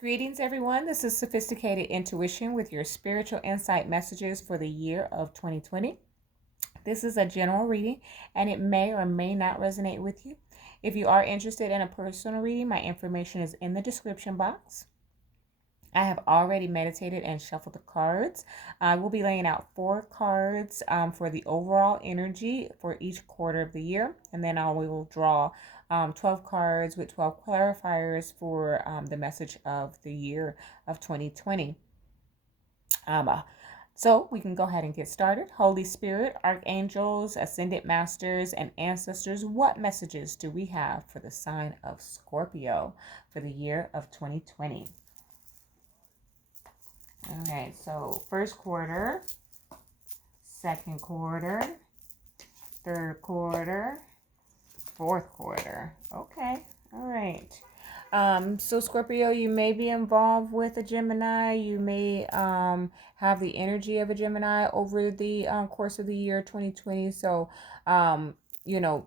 Greetings, everyone. This is Sophisticated Intuition with your spiritual insight messages for the year of 2020. This is a general reading and it may or may not resonate with you. If you are interested in a personal reading, my information is in the description box. I have already meditated and shuffled the cards. I will be laying out 4 cards for the overall energy for each quarter of the year. And then I will draw 12 cards with 12 clarifiers for the message of the year of 2020. So we can go ahead and get started. Holy Spirit, archangels, ascended masters, and ancestors, what messages do we have for the sign of Scorpio for the year of 2020? All right, so first quarter, second quarter, third quarter, fourth quarter. Okay, all right. So Scorpio, you may be involved with a Gemini. You may have the energy of a Gemini over the course of the year 2020. So, you know,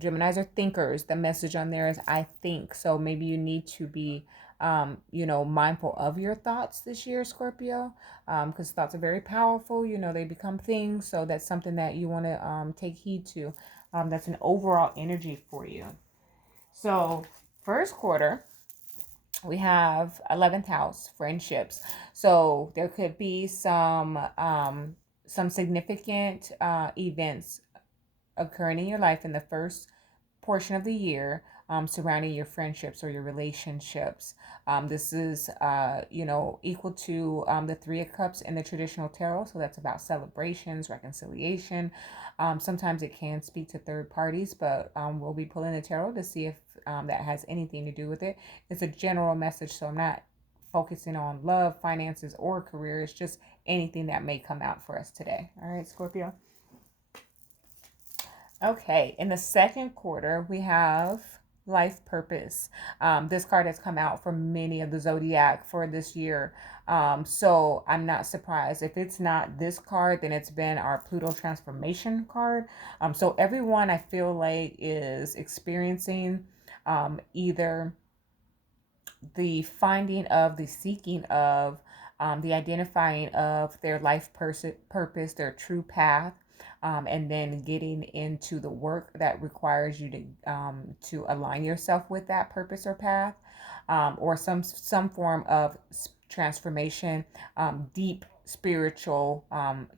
Geminis are thinkers. The message on there is I think. So maybe you need to be, mindful of your thoughts this year, Scorpio, because thoughts are very powerful. They become things. So that's something that you want to take heed to. That's an overall energy for you. So first quarter, we have 11th house, friendships. So there could be some significant events occurring in your life in the first portion of the year surrounding your friendships or your relationships. This is, equal to the Three of Cups in the traditional tarot. So that's about celebrations, reconciliation. Sometimes it can speak to third parties, but we'll be pulling the tarot to see if that has anything to do with it. It's a general message, so I'm not focusing on love, finances, or career. It's just anything that may come out for us today. All right, Scorpio. Okay, in the second quarter, we have life purpose. This card has come out for many of the zodiac for this year. So I'm not surprised. If it's not this card, then it's been our Pluto transformation card. So everyone I feel like is experiencing either the finding of, the seeking of, the identifying of their life purpose, their true path, and then getting into the work that requires you to align yourself with that purpose or path, or some form of transformation, deep spiritual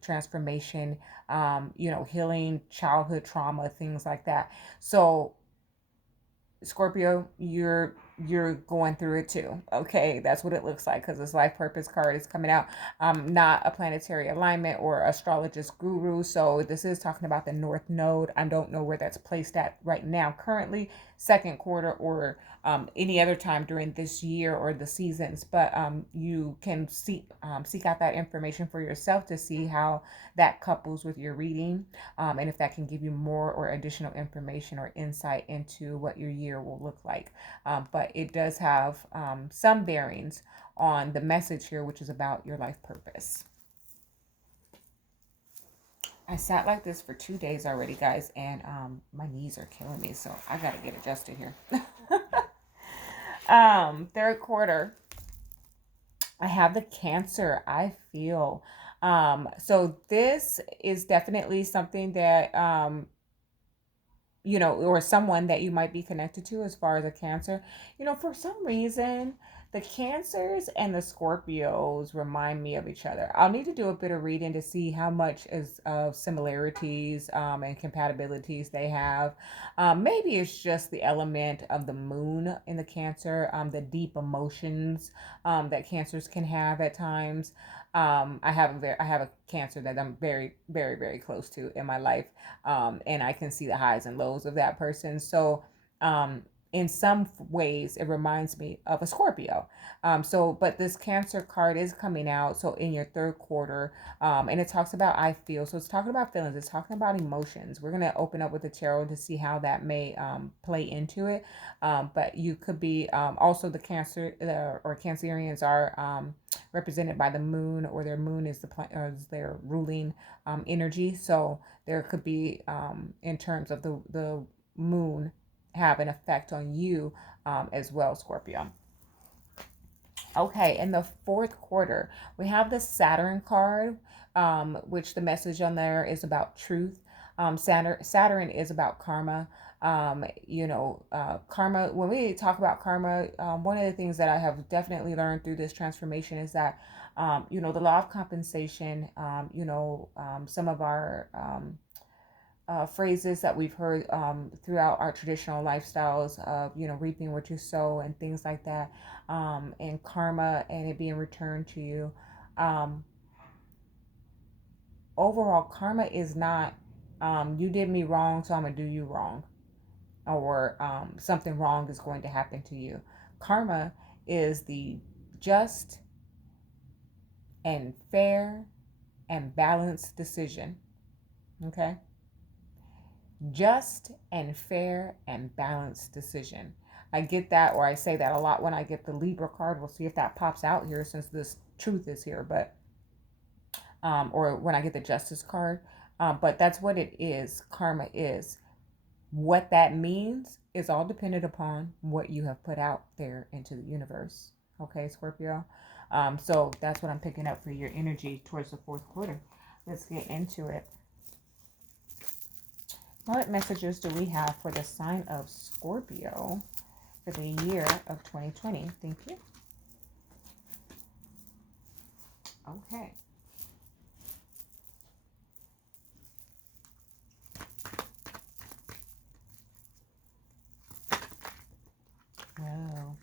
transformation, healing childhood trauma, things like that. So Scorpio, you're going through it too. Okay, that's what it looks like because this life purpose card is coming out. I'm not a planetary alignment or astrologist guru, so this is talking about the North Node. I don't know where that's placed at right now, currently, second quarter or any other time during this year or the seasons. But you can seek out that information for yourself to see how that couples with your reading, and if that can give you more or additional information or insight into what your year will look like. But it does have some bearings on the message here, which is about your life purpose. I sat like this for 2 days already, guys, and my knees are killing me, so I got to get adjusted here. Third quarter, I have the Cancer. I feel so this is definitely something that or someone that you might be connected to as far as a Cancer. For some reason, the Cancers and the Scorpios remind me of each other. I'll need to do a bit of reading to see how much is of similarities and compatibilities they have. Maybe it's just the element of the moon in the Cancer, the deep emotions that Cancers can have at times. I have a Cancer that I'm very, very, very close to in my life, and I can see the highs and lows of that person. So, in some ways, it reminds me of a Scorpio. But this Cancer card is coming out. So in your third quarter, and it talks about I feel. So it's talking about feelings. It's talking about emotions. We're gonna open up with the tarot to see how that may play into it. But you could be also the Cancer or Cancerians are represented by the moon, or their moon is is their ruling energy. So there could be in terms of the moon have an effect on you as well, Scorpio. Okay, in the fourth quarter, we have the Saturn card, which the message on there is about truth. Saturn is about karma. Karma, when we talk about karma, one of the things that I have definitely learned through this transformation is that, the law of compensation, some of our phrases that we've heard throughout our traditional lifestyles of reaping what you sow and things like that, and karma and it being returned to you. um, Overall, karma is not you did me wrong, so I'm gonna do you wrong, or something wrong is going to happen to you. Karma is the just and fair and balanced decision. Okay, just and fair and balanced decision. I get that, or I say that a lot when I get the Libra card. We'll see if that pops out here since this truth is here, but or when I get the Justice card. But that's what it is. Karma is. What that means is all dependent upon what you have put out there into the universe. Okay, Scorpio. So that's what I'm picking up for your energy towards the fourth quarter. Let's get into it. What messages do we have for the sign of Scorpio for the year of 2020? Thank you. Okay. Wow.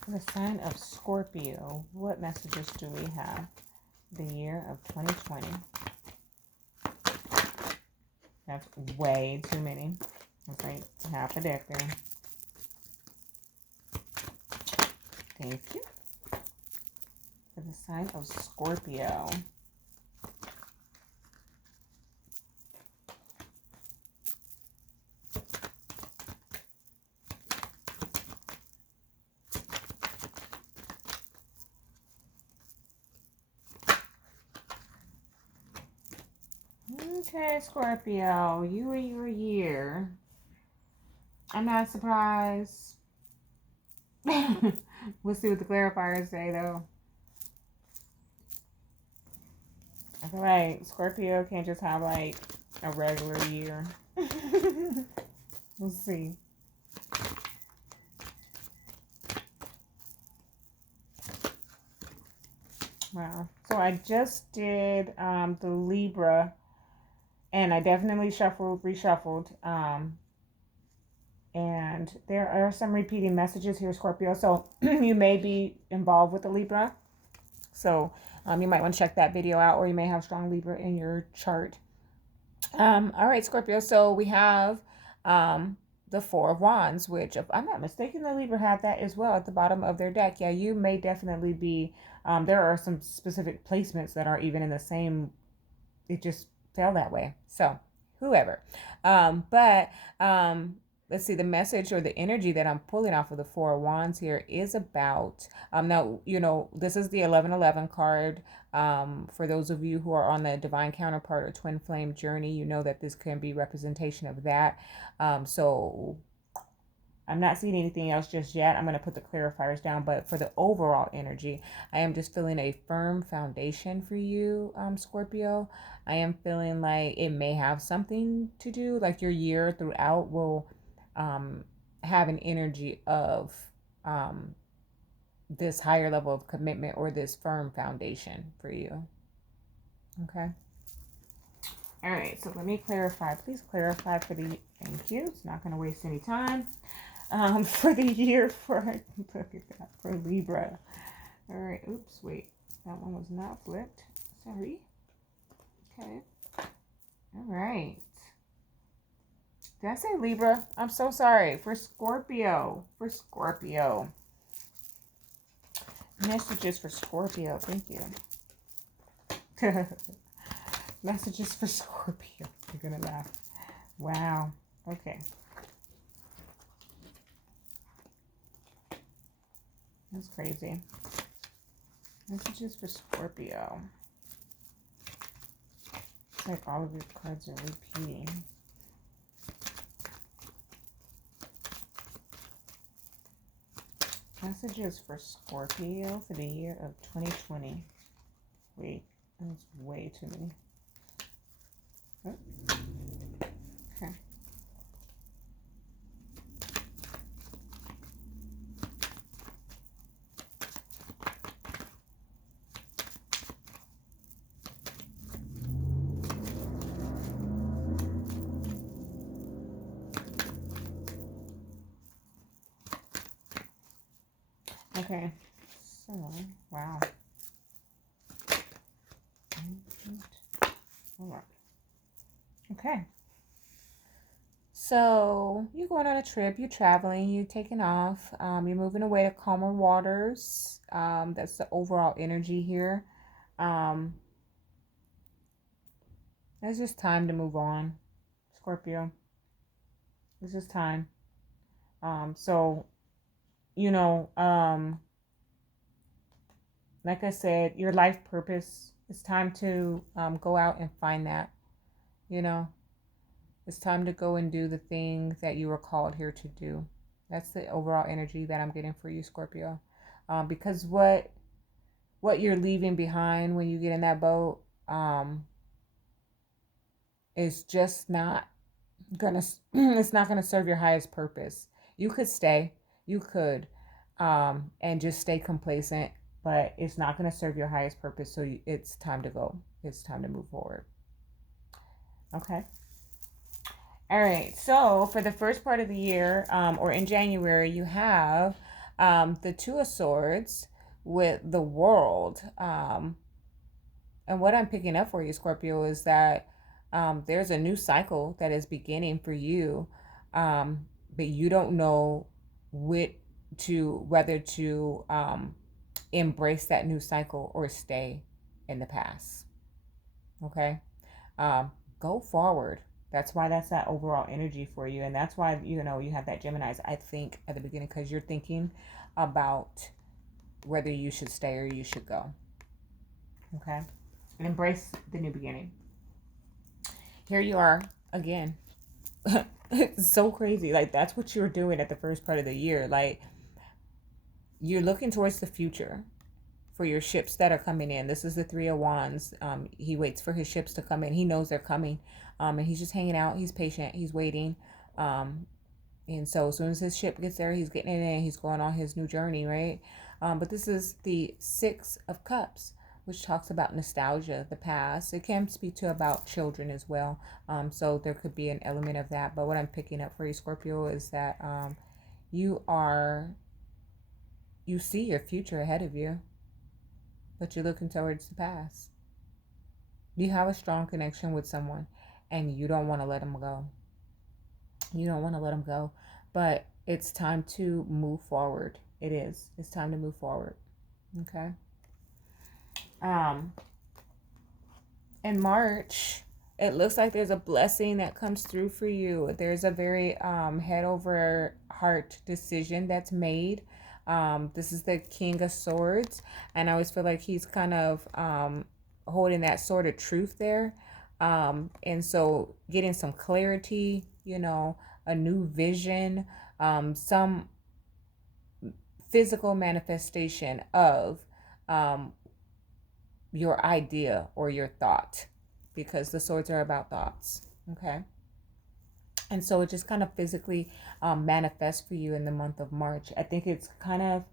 For the sign of Scorpio, what messages do we have the year of 2020? That's way too many. That's like half a deck there. Thank you. For the sign of Scorpio. Okay, Scorpio, you and your year. I'm not surprised. We'll see what the clarifiers say, though. I feel like Scorpio can't just have like a regular year. We'll see. Wow. So I just did the Libra, and I definitely reshuffled. And there are some repeating messages here, Scorpio. So you may be involved with the Libra. So you might want to check that video out, or you may have strong Libra in your chart. All right, Scorpio. So we have the Four of Wands, which, if I'm not mistaken, the Libra had that as well at the bottom of their deck. Yeah, you may definitely be. There are some specific placements that are even in the same. It just fell that way. So whoever. But let's see, the message or the energy that I'm pulling off of the Four of Wands here is about now, this is the 1111 card. For those of you who are on the divine counterpart or twin flame journey, you know that this can be representation of that. So I'm not seeing anything else just yet. I'm going to put the clarifiers down, but for the overall energy, I am just feeling a firm foundation for you, Scorpio. I am feeling like it may have something to do, like your year throughout will have an energy of this higher level of commitment or this firm foundation for you. Okay. All right, so let me clarify. Please clarify for the, thank you. It's not going to waste any time. For the year for, look at that, for Libra. All right, oops, wait. That one was not flipped. Sorry. Okay. All right. Did I say Libra? I'm so sorry. For Scorpio. For Scorpio. Messages for Scorpio. Thank you. Messages for Scorpio. You're going to laugh. Wow. Okay. That's crazy. Messages for Scorpio. It's like all of your cards are repeating. Messages for Scorpio for the year of 2020. Wait, that's way too many. Oh. Okay. Okay, so, wow. Hold on. Okay. So, you're going on a trip, you're traveling, you're taking off, you're moving away to calmer waters. That's the overall energy here. It's just time to move on, Scorpio. It's just time. So, you know, like I said, your life purpose, it's time to go out and find that, you know. It's time to go and do the thing that you were called here to do. That's the overall energy that I'm getting for you, Scorpio. Because what you're leaving behind when you get in that boat is just not gonna. It's not gonna serve your highest purpose. You could stay. You could, and just stay complacent, but it's not gonna serve your highest purpose. So it's time to go. It's time to move forward. Okay. All right, so for the first part of the year, or in January, you have the Two of Swords with the World. And what I'm picking up for you, Scorpio, is that there's a new cycle that is beginning for you, but you don't know whether to embrace that new cycle or stay in the past. Okay, go forward. That's why that's that overall energy for you. And that's why, you have that Gemini's, I think, at the beginning, because you're thinking about whether you should stay or you should go. Okay? And embrace the new beginning. Here you are again. It's so crazy. Like, that's what you're doing at the first part of the year. Like, you're looking towards the future for your ships that are coming in. This is the Three of Wands. He waits for his ships to come in. He knows they're coming. And he's just hanging out. He's patient. He's waiting. And so as soon as his ship gets there, he's getting it in. He's going on his new journey, right? But this is the Six of Cups, which talks about nostalgia, the past. It can speak to about children as well. So there could be an element of that. But what I'm picking up for you, Scorpio, is that you see your future ahead of you, but you're looking towards the past. You have a strong connection with someone, and you don't want to let them go. You don't want to let them go, but it's time to move forward. It is. It's time to move forward. Okay. In March, it looks like there's a blessing that comes through for you. There's a very head over heart decision that's made. This is the King of Swords, and I always feel like he's kind of holding that sword of truth there. And so getting some clarity, a new vision, some physical manifestation of your idea or your thought, because the swords are about thoughts. Okay. And so it just kind of physically manifests for you in the month of March. I think it's kind of,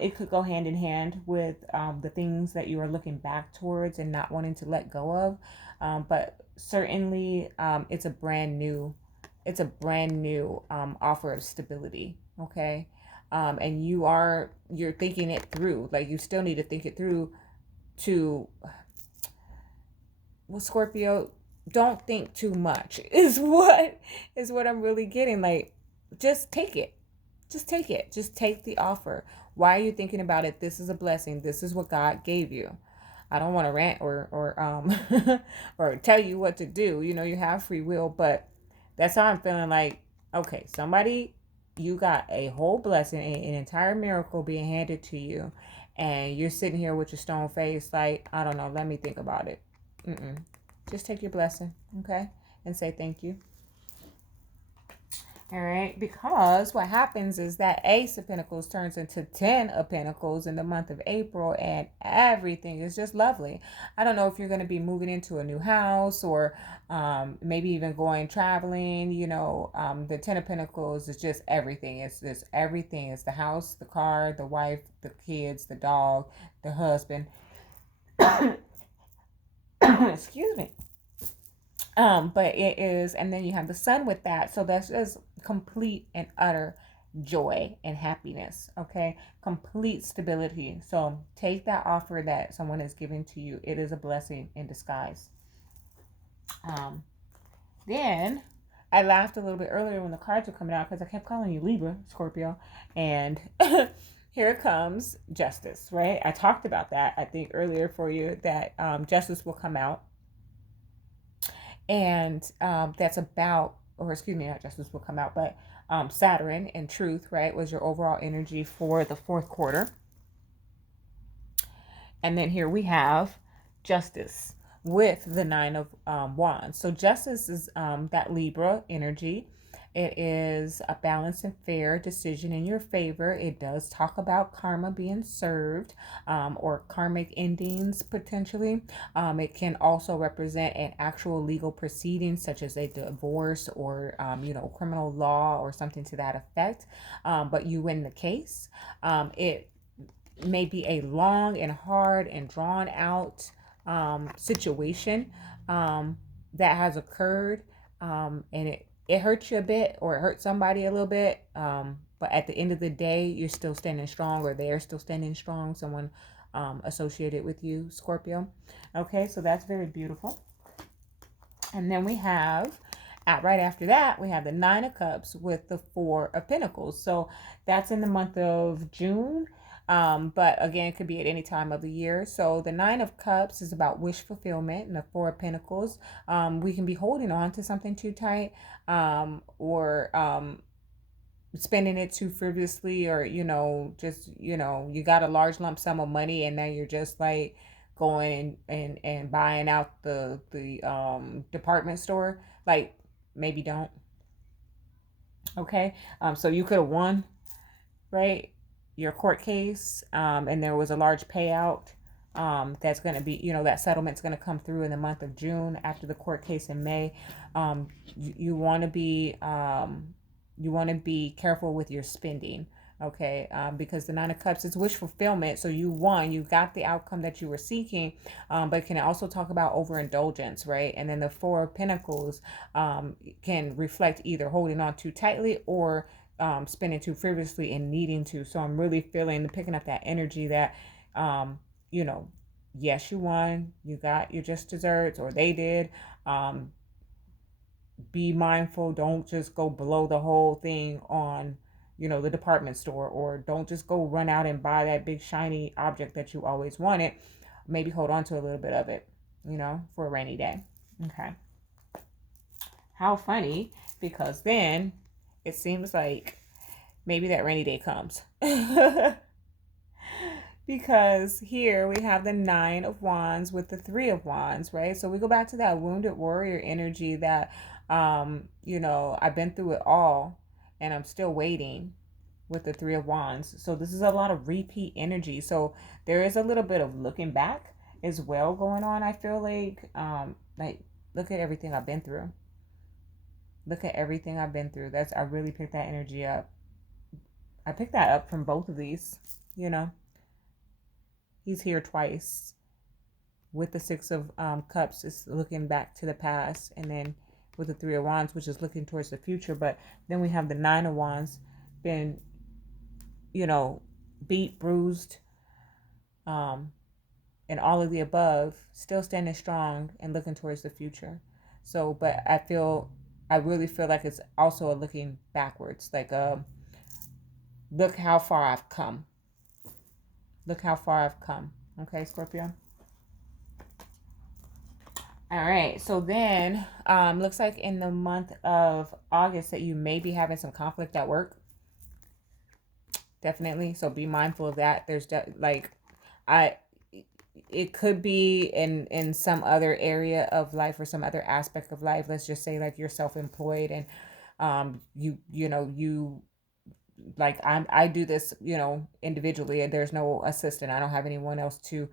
it could go hand in hand with the things that you are looking back towards and not wanting to let go of. But certainly it's a brand new offer of stability. Okay. And you're thinking it through. Like, you still need to think it through Scorpio, don't think too much is what I'm really getting. Like, just take it. Just take it. Just take the offer. Why are you thinking about it? This is a blessing. This is what God gave you. I don't want to rant or or tell you what to do. You have free will, but that's how I'm feeling. Like, okay, somebody, you got a whole blessing, an entire miracle being handed to you, and you're sitting here with your stone face, like, I don't know, let me think about it. Just take your blessing, okay? And say thank you. All right, because what happens is that Ace of Pentacles turns into 10 of Pentacles in the month of April, and everything is just lovely. I don't know if you're going to be moving into a new house, or maybe even going traveling. The 10 of Pentacles is just everything. It's just everything. It's the house, the car, the wife, the kids, the dog, the husband. Excuse me. But it is, and then you have the sun with that. So that's just complete and utter joy and happiness. Okay. Complete stability. So take that offer that someone is giving to you. It is a blessing in disguise. Then I laughed a little bit earlier when the cards were coming out, because I kept calling you Libra, Scorpio. And here comes justice, right? I talked about that, I think, earlier for you, that justice will come out. And that's about, or excuse me, not justice will come out, but Saturn and truth, right, was your overall energy for the fourth quarter. And then here we have justice with the 9 of wands. So justice is that Libra energy. It is a balanced and fair decision in your favor. It does talk about karma being served, or karmic endings potentially. It can also represent an actual legal proceeding, such as a divorce, or criminal law, or something to that effect. But you win the case. It may be a long and hard and drawn out situation that has occurred, and it hurts you a bit, or it hurts somebody a little bit, but at the end of the day, you're still standing strong, or they're still standing strong, someone associated with you, Scorpio. Okay, so that's very beautiful. And then we have, right after that, we have the 9 of Cups with the 4 of Pentacles. So that's in the month of June. But again, it could be at any time of the year. So the 9 of Cups is about wish fulfillment, and the 4 of Pentacles, we can be holding on to something too tight, or spending it too frivolously, or just you got a large lump sum of money, and now you're just like going and buying out the department store. Like, maybe don't. Okay. So you could have won, right, your court case, and there was a large payout, that's going to be, that settlement's going to come through in the month of June after the court case in May. You want to be careful with your spending. Okay, because the 9 of Cups is wish fulfillment. So you won, you got the outcome that you were seeking, but it can also talk about overindulgence, right? And then the 4 of Pentacles can reflect either holding on too tightly, or spending too frivolously and needing to. So I'm really picking up that energy that, yes, you won, you got your just desserts, or they did. Be mindful. Don't just go blow the whole thing on, the department store, or don't just go run out and buy that big shiny object that you always wanted. Maybe hold on to a little bit of it, for a rainy day. Okay. How funny, because then it seems like maybe that rainy day comes. Because here we have the 9 of Wands with the 3 of Wands, right? So we go back to that wounded warrior energy that, I've been through it all, and I'm still waiting, with the 3 of Wands. So this is a lot of repeat energy. So there is a little bit of looking back as well going on. I feel like look at everything I've been through. Look at everything I've been through. I really picked that energy up. I picked that up from both of these, He's here twice. With the 6 of Cups, is looking back to the past. And then with the 3 of Wands, which is looking towards the future. But then we have the 9 of Wands, been, beat, bruised, and all of the above, still standing strong and looking towards the future. So, but I really feel like it's also a looking backwards. Like, look how far I've come. Look how far I've come. Okay, Scorpio? All right. So then, looks like in the month of August that you may be having some conflict at work. Definitely. So be mindful of that. There's I it could be in some other area of life or some other aspect of life. Let's just say like you're self-employed and you like I do this, individually, and there's no assistant. I don't have anyone else to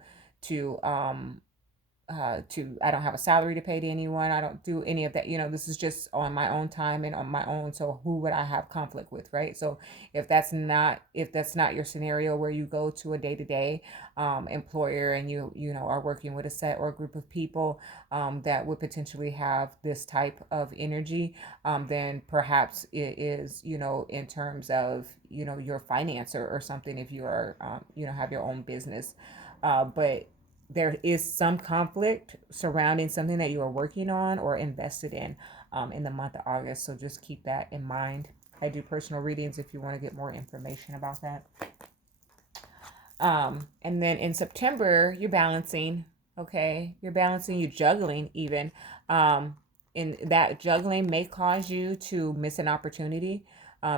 I don't have a salary to pay to anyone. I don't do any of that. This is just on my own time and on my own. So who would I have conflict with, right? So if that's not your scenario where you go to a day-to-day employer and you are working with a set or a group of people that would potentially have this type of energy, then perhaps it is, in terms of, your financer or something, if you are have your own business. But there is some conflict surrounding something that you are working on or invested in the month of August. So just keep that in mind. I do personal readings if you want to get more information about that. And then in September, you're balancing. Okay, you're balancing, you're juggling even. And that juggling may cause you to miss an opportunity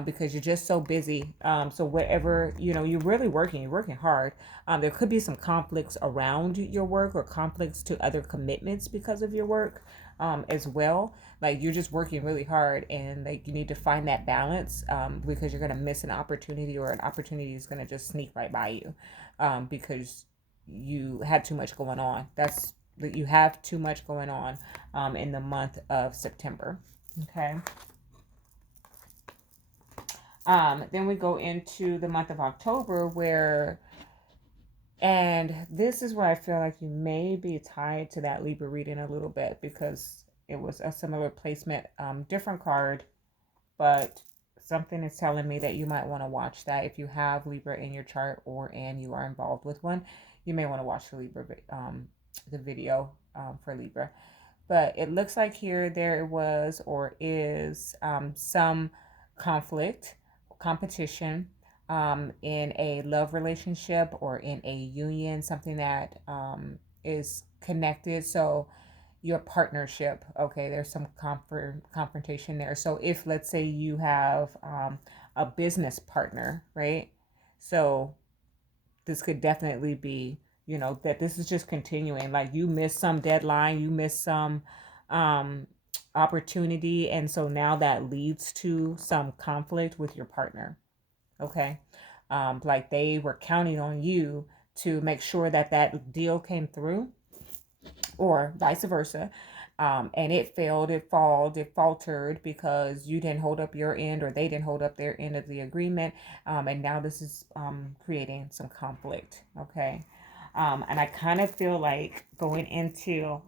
because you're just so busy. So whatever, you're really working, you're working hard. There could be some conflicts around your work or conflicts to other commitments because of your work as well. Like you're just working really hard and like you need to find that balance because you're going to miss an opportunity, or an opportunity is going to just sneak right by you because you had too much going on. That's that you have too much going on in the month of September. Okay. Then we go into the month of October and this is where I feel like you may be tied to that Libra reading a little bit because it was a similar placement, different card, but something is telling me that you might want to watch that if you have Libra in your chart and you are involved with one. You may want to watch the video for Libra. But it looks like here there was or is some conflict, competition in a love relationship or in a union, something that is connected. So your partnership, okay, there's some confrontation there. So if, let's say, you have a business partner, right? So this could definitely be, that this is just continuing. Like you missed some deadline, you missed some um, opportunity. And so now that leads to some conflict with your partner. Okay. Like they were counting on you to make sure that that deal came through, or vice versa. And it failed, it faltered because you didn't hold up your end or they didn't hold up their end of the agreement. And now this is creating some conflict. Okay. And I kind of feel like going into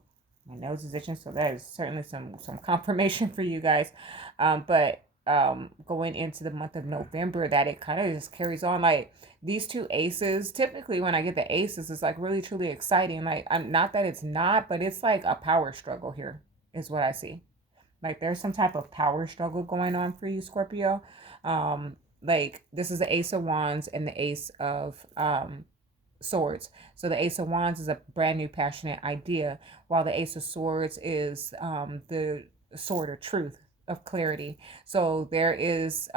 my nose is itching, so that is certainly some confirmation for you guys. But going into the month of November, that it kind of just carries on. Like these two aces, typically when I get the aces, it's like really truly exciting. Like I'm not that it's not, but it's like a power struggle here is what I see. Like there's some type of power struggle going on for you, Scorpio. Like this is the Ace of Wands and the Ace of Swords. So the Ace of Wands is a brand new passionate idea, while the Ace of Swords is the sword of truth, of clarity. So there is,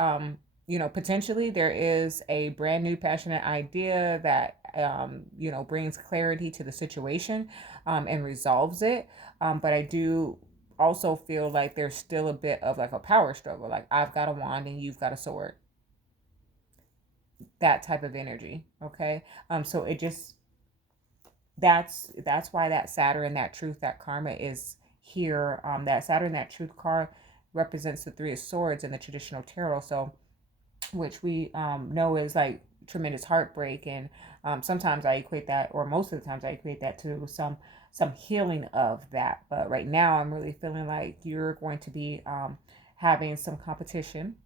potentially there is a brand new passionate idea that, brings clarity to the situation and resolves it. But I do also feel like there's still a bit of like a power struggle. Like I've got a wand and you've got a sword, that type of energy. Okay. So it just, that's why that Saturn, that truth, that karma is here. That Saturn, that truth card represents the Three of Swords in the traditional tarot. So, which we know is like tremendous heartbreak, and sometimes I equate that, or most of the times I equate that to some healing of that. But right now, I'm really feeling like you're going to be having some competition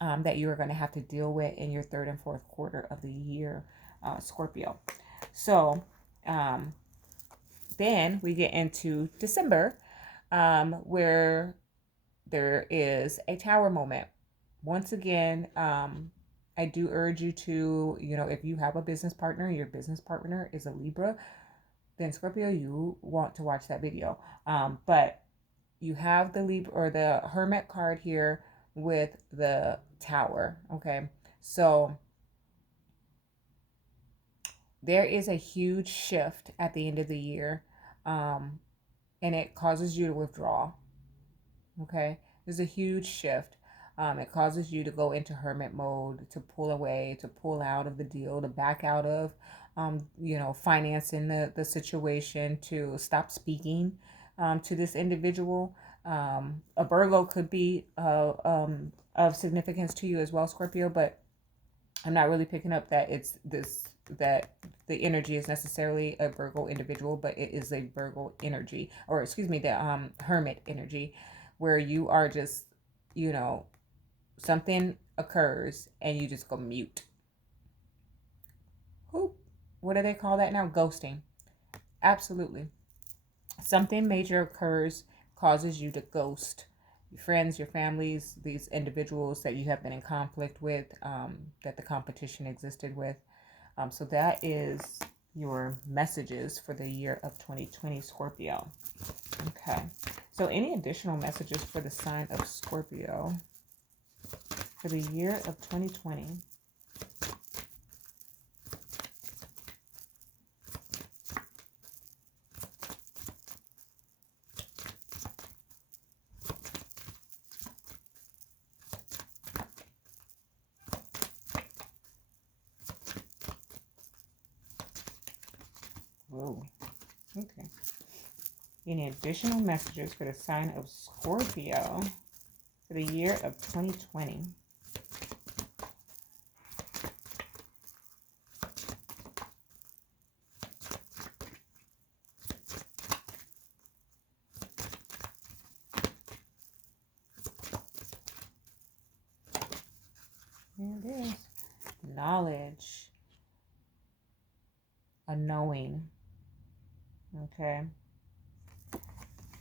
that you are going to have to deal with in your third and fourth quarter of the year, Scorpio. So um, then we get into December, where there is a tower moment. Once again, I do urge you to, if you have a business partner, your business partner is a Libra, then Scorpio, you want to watch that video. But you have the Libra or the Hermit card here with the tower. Okay. So there is a huge shift at the end of the year, um, and it causes you to withdraw. Okay, there's a huge shift. It causes you to go into hermit mode, to pull away, to pull out of the deal, to back out of, financing the situation, to stop speaking to this individual. A Virgo could be of significance to you as well, Scorpio, but I'm not really picking up that it's this that the energy is necessarily a Virgo individual, but it is a Virgo energy, or excuse me, the hermit energy, where you are just, you know, something occurs and you just go mute. Who? What do they call that now? Ghosting. Absolutely. Something major occurs, causes you to ghost your friends, your families, these individuals that you have been in conflict with, that the competition existed with. So that is your messages for the year of 2020, Scorpio. Okay. So any additional messages for the sign of Scorpio for the year of 2020? Whoa. Okay. Any additional messages for the sign of Scorpio for the year of 2020? There it is. Knowledge. A knowing. Okay.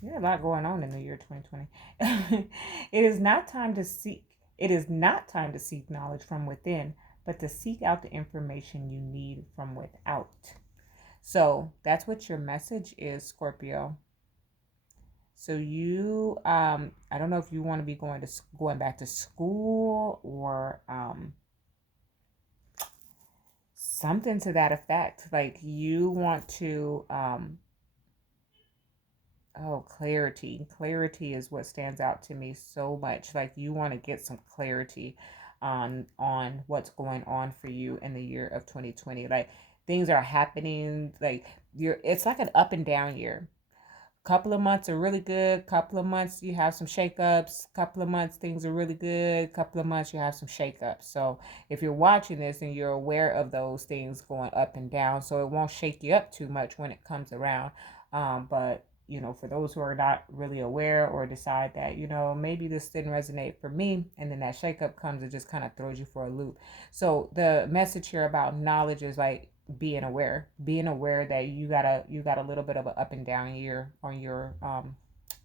There's a lot going on in the year 2020. It is not time to seek. It is not time to seek knowledge from within, but to seek out the information you need from without. So that's what your message is, Scorpio. So you, I don't know if you want to be going back to school, or something to that effect. Like you want to, oh, clarity. Clarity is what stands out to me so much. Like you want to get some clarity on what's going on for you in the year of 2020. Like things are happening, like it's like an up and down year. Couple of months are really good, couple of months you have some shakeups, couple of months things are really good, couple of months you have some shakeups. So if you're watching this and you're aware of those things going up and down, so it won't shake you up too much when it comes around. But for those who are not really aware, or decide that maybe this didn't resonate for me, and then that shakeup comes, it just kind of throws you for a loop. So the message here about knowledge is like being aware that you got a little bit of an up and down year on your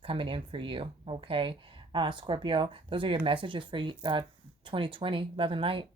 coming in for you. Okay, Scorpio, those are your messages for 2020. Love and light.